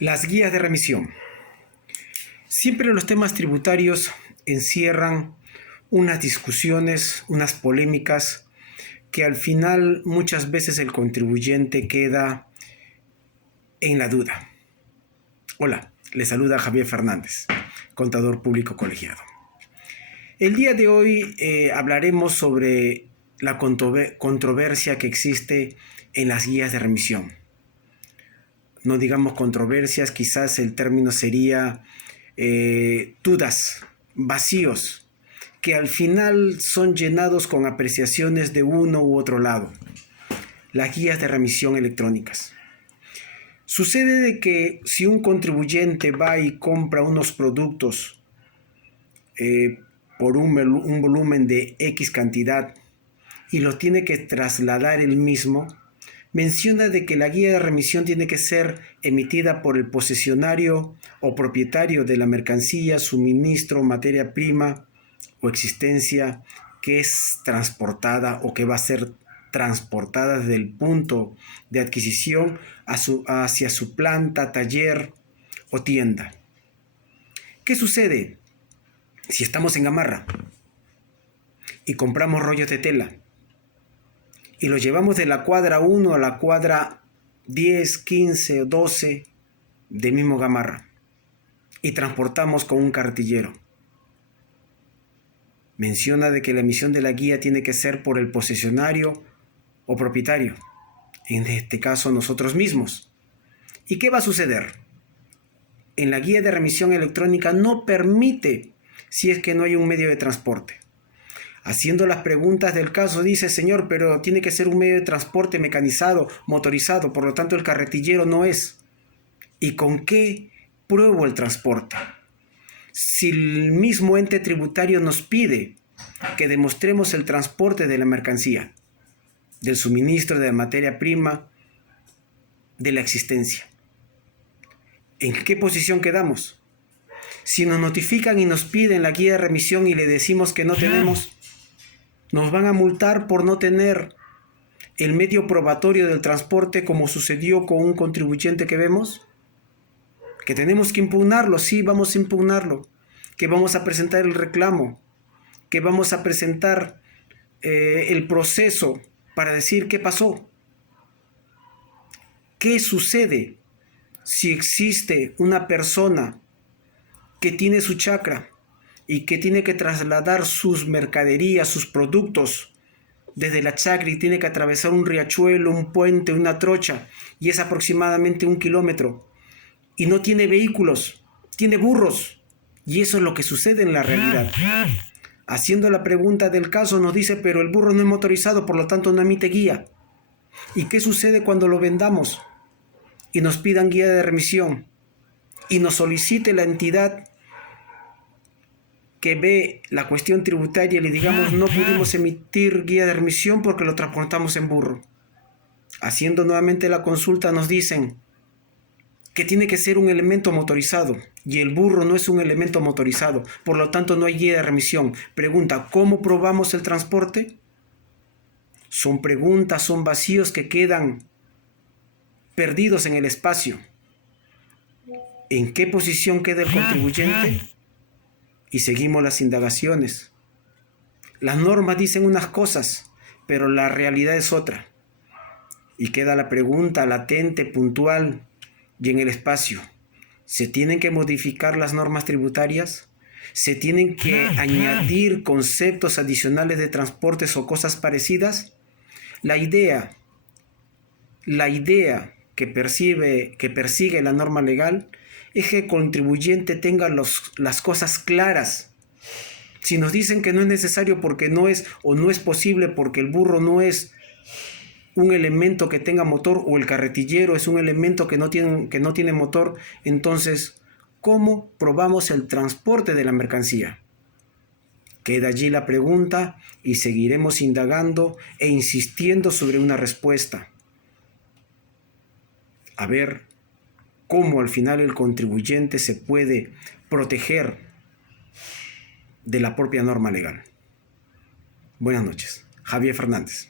Las guías de remisión. Siempre los temas tributarios encierran unas discusiones, unas polémicas que al final muchas veces el contribuyente queda en la duda. Hola, le saluda Javier Fernández, contador público colegiado. El día de hoy hablaremos sobre la controversia que existe en las guías de remisión. No digamos controversias, quizás el término sería dudas, vacíos, que al final son llenados con apreciaciones de uno u otro lado. Las guías de remisión electrónicas. Sucede de que si un contribuyente va y compra unos productos por un volumen de X cantidad y lo tiene que trasladar él mismo, menciona de que la guía de remisión tiene que ser emitida por el posesionario o propietario de la mercancía, suministro, materia prima o existencia que es transportada o que va a ser transportada desde el punto de adquisición hacia su planta, taller o tienda. ¿Qué sucede si estamos en Gamarra y compramos rollos de tela y los llevamos de la cuadra 1 a la cuadra 10, 15 o 12 de mismo Gamarra y transportamos con un cartillero? Menciona de que la emisión de la guía tiene que ser por el posesionario o propietario, en este caso nosotros mismos. ¿Y qué va a suceder? En la guía de remisión electrónica no permite si es que no hay un medio de transporte. Haciendo las preguntas del caso dice: señor, pero tiene que ser un medio de transporte mecanizado, motorizado, por lo tanto el carretillero no es. ¿Y con qué pruebo el transporte? Si el mismo ente tributario nos pide que demostremos el transporte de la mercancía, del suministro de la materia prima, de la existencia, ¿en qué posición quedamos? Si nos notifican y nos piden la guía de remisión y le decimos que no tenemos, nos van a multar por no tener el medio probatorio del transporte, como sucedió con un contribuyente que vemos, que tenemos que impugnarlo. Sí, vamos a impugnarlo, que vamos a presentar el reclamo, que vamos a presentar el proceso para decir qué pasó. ¿Qué sucede si existe una persona que tiene su chacra y que tiene que trasladar sus mercaderías, sus productos desde la chacra y tiene que atravesar un riachuelo, un puente, una trocha, y es aproximadamente 1 kilómetro, y no tiene vehículos, tiene burros? Y eso es lo que sucede en la realidad. Haciendo la pregunta del caso nos dice: pero el burro no es motorizado, por lo tanto no emite guía. ¿Y qué sucede cuando lo vendamos y nos pidan guía de remisión y nos solicite la entidad que ve la cuestión tributaria y le digamos: no pudimos emitir guía de remisión porque lo transportamos en burro? Haciendo nuevamente la consulta nos dicen que tiene que ser un elemento motorizado y el burro no es un elemento motorizado, por lo tanto no hay guía de remisión. Pregunta: ¿cómo probamos el transporte? Son preguntas, son vacíos que quedan perdidos en el espacio. ¿En qué posición queda el contribuyente? Y seguimos las indagaciones. Las normas dicen unas cosas, pero la realidad es otra. Y queda la pregunta latente, puntual y en el espacio: ¿se tienen que modificar las normas tributarias? ¿Se tienen que añadir conceptos adicionales de transportes o cosas parecidas? La idea que persigue la norma legal es que el contribuyente tenga las cosas claras. Si nos dicen que no es necesario porque no es, o no es posible porque el burro no es un elemento que tenga motor, o el carretillero es un elemento que no tiene motor, entonces, ¿cómo probamos el transporte de la mercancía? Queda allí la pregunta y seguiremos indagando e insistiendo sobre una respuesta. A ver cómo al final el contribuyente se puede proteger de la propia norma legal. Buenas noches. Javier Fernández.